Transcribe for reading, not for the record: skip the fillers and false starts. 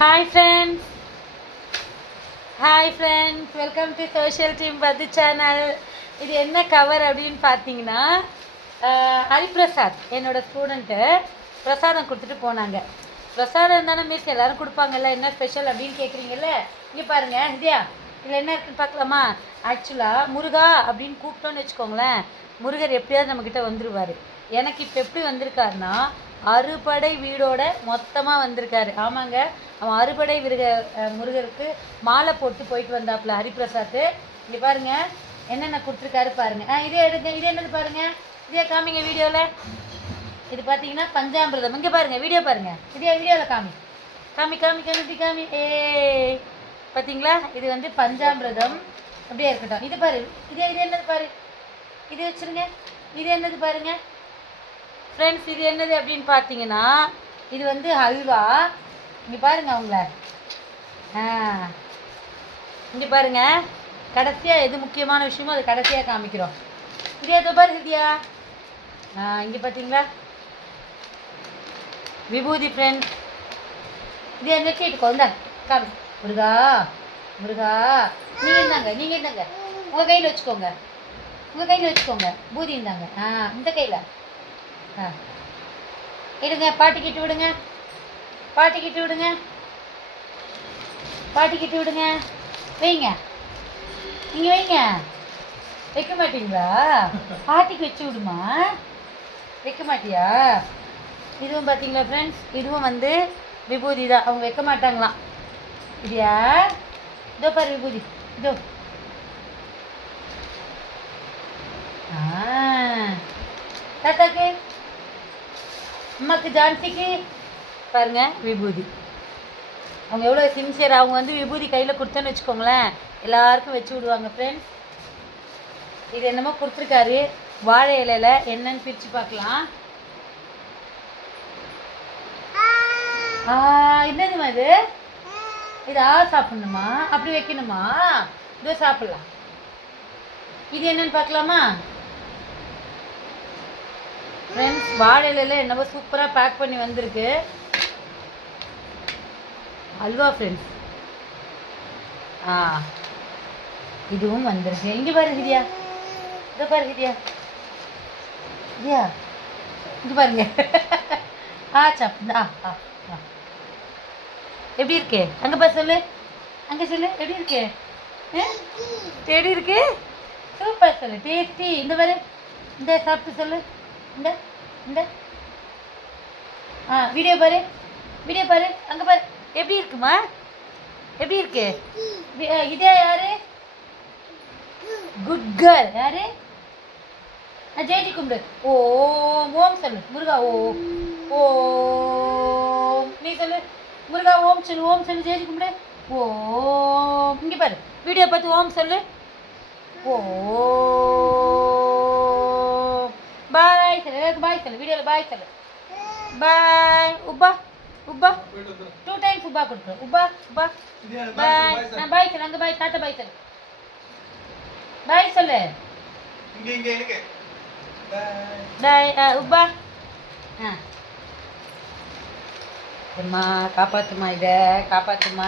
Hi friends, welcome to Social Team Badhu channel. இது என்ன cover அப்படின்னு பார்த்தீங்கன்னா ஹரிபிரசாத் என்னோட ஸ்டூடெண்ட்டு பிரசாதம் கொடுத்துட்டு போனாங்க. பிரசாதம் தானே மிஸ் எல்லோரும் கொடுப்பாங்கல்ல, என்ன ஸ்பெஷல் அப்படின்னு கேட்குறீங்கல்ல. இங்கே பாருங்கள் இந்தியா, இதில் என்ன இருக்குன்னு பார்க்கலாமா? ஆக்சுவலாக முருகா அப்படின்னு கூப்பிட்டோன்னு வச்சுக்கோங்களேன், முருகர் எப்படியாவது நம்மக்கிட்ட வந்துடுவார். எனக்கு இப்போ எப்படி வந்திருக்காருன்னா, அறுபடை வீடோட மொத்தமாக வந்திருக்காரு. ஆமாங்க, அவன் அறுபடை முருகருக்கு மாலை போட்டு போயிட்டு வந்தாப்புல ஹரிபிரசாத். இங்கே பாருங்கள் என்னென்ன கொடுத்துருக்காரு பாருங்கள். இதே எடுங்க, இது என்னது பாருங்கள், இதே காமிங்க வீடியோவில். இது பார்த்தீங்கன்னா பஞ்சாமிரதம். இங்கே பாருங்கள், வீடியோ பாருங்கள், இதே வீடியோவில் காமி காமி காமி காமி காமி. பார்த்தீங்களா, இது வந்து பஞ்சாமிரதம். அப்படியே இருக்கட்டும். இது பாரு, இது என்னது பாரு, இது வச்சுருங்க. இது என்னது பாருங்கள் ஃப்ரெண்ட்ஸ், இது என்னது அப்படின்னு பார்த்தீங்கன்னா, இது வந்து ஹல்வா. இங்கே பாருங்கள் அவங்கள, இங்கே பாருங்கள். கடைசியாக எது முக்கியமான விஷயமோ அது கடைசியாக காமிக்கிறோம். இதே எதோ பாரு இதியா, இங்கே பார்த்தீங்களா விபூதி ஃப்ரெண்ட்ஸ். இது என்ன கேட்டுக்கோ, இந்த காமி. முருகா முருகா, நீங்கள் இருந்தாங்க உங்கள் கையில் வச்சுக்கோங்க, உங்கள் கையில் வச்சுக்கோங்க. பூதி இருந்தாங்க, இந்த கையில் எடுங்க. பாட்டிக்கிட்டு விடுங்க, பாட்டிக்கிட்டு விடுங்க, பாட்டிக்கிட்டு விடுங்க. வைங்க, நீங்கள் வைங்க. வைக்க மாட்டீங்களா? பாட்டிக்கு வச்சு விடுமா, வைக்க மாட்டியா? இதுவும் பார்த்தீங்களா ஃப்ரெண்ட்ஸ், இதுவும் வந்து விபூதி தான். அவங்க வைக்க மாட்டாங்களாம். இல்லையா? இதோ பாரு விபூதி, இதோ. தாத்தாக்கு, அம்மாக்கு, ஜான்சிக்கு பாருங்க விபூதி. அவங்க எவ்வளோ சின்சியர். அவங்க வந்து விபூதி கையில் கொடுத்தோன்னு வச்சுக்கோங்களேன், எல்லாருக்கும் வச்சு விடுவாங்க ஃப்ரெண்ட்ஸ். இது என்னமோ கொடுத்துருக்காரு வாழை இலையில், என்னன்னு பிரித்து பார்க்கலாம். என்னதுமா இது? இது சாப்பிடணுமா? அப்படி வைக்கணுமா? இதோ சாப்பிட்லாம். இது என்னன்னு பார்க்கலாமா ஃப்ரெண்ட்ஸ்? வாழை இலையில் என்னவோ சூப்பராக பேக் பண்ணி வந்திருக்கு அல்வா ஃப்ரெண்ட்ஸ். இதுவும் வந்திருக்கு. இங்கே பாரு ஹிதியா, இதோ பாரு ஹிதியா, ஹிதியா இங்கே பாருங்க. சாப்பிடு. எப்படி இருக்கு? அங்கே பாரு, சொல்லு, அங்கே சொல்லு, எப்படி இருக்கு? எப்படி இருக்கு? சூப்பர் சொல்லு, டேஸ்டி. இந்த பாரு, இந்த சாப்பிட்டு சொல்லு, இந்த இந்த வீடியோ பாரு, வீடியோ பாரு, அங்கே பாரு, எப்படி இருக்குமா? எப்படி இருக்கு? இதே யாரு? Good girl. யாரு? ஜெயஜி கும்பிடு. ஓம் ஓம் சொல்லு. முருகா ஓம் ஓம். நீ சொல்லு முருகா ஓம் சொல்லு, ஓம் சொல்லு. ஜெயஜி கும்பிடு. ஓம். இங்கே பாரு, வீடியோ பார்த்து ஓம் சொல்லு. ஓம். பாய் சொல்லு, எல்லாருக்கும் பாய் சொல்லு, வீடியோவில் பாய் சொல்லு. பாய். உப்பா உப்பா 2 டைம்ஸ் உப்பா கொடுக்குறோம். உப்பா உப்பா பாய். நான் பாய் சொல்லு, அங்கே பாய். தாத்தா பாய் சொல்லு, பாய் சொல்லு. பாய். உப்பா. அம்மா காப்பாற்றுமா, இதை காப்பாற்றுமா.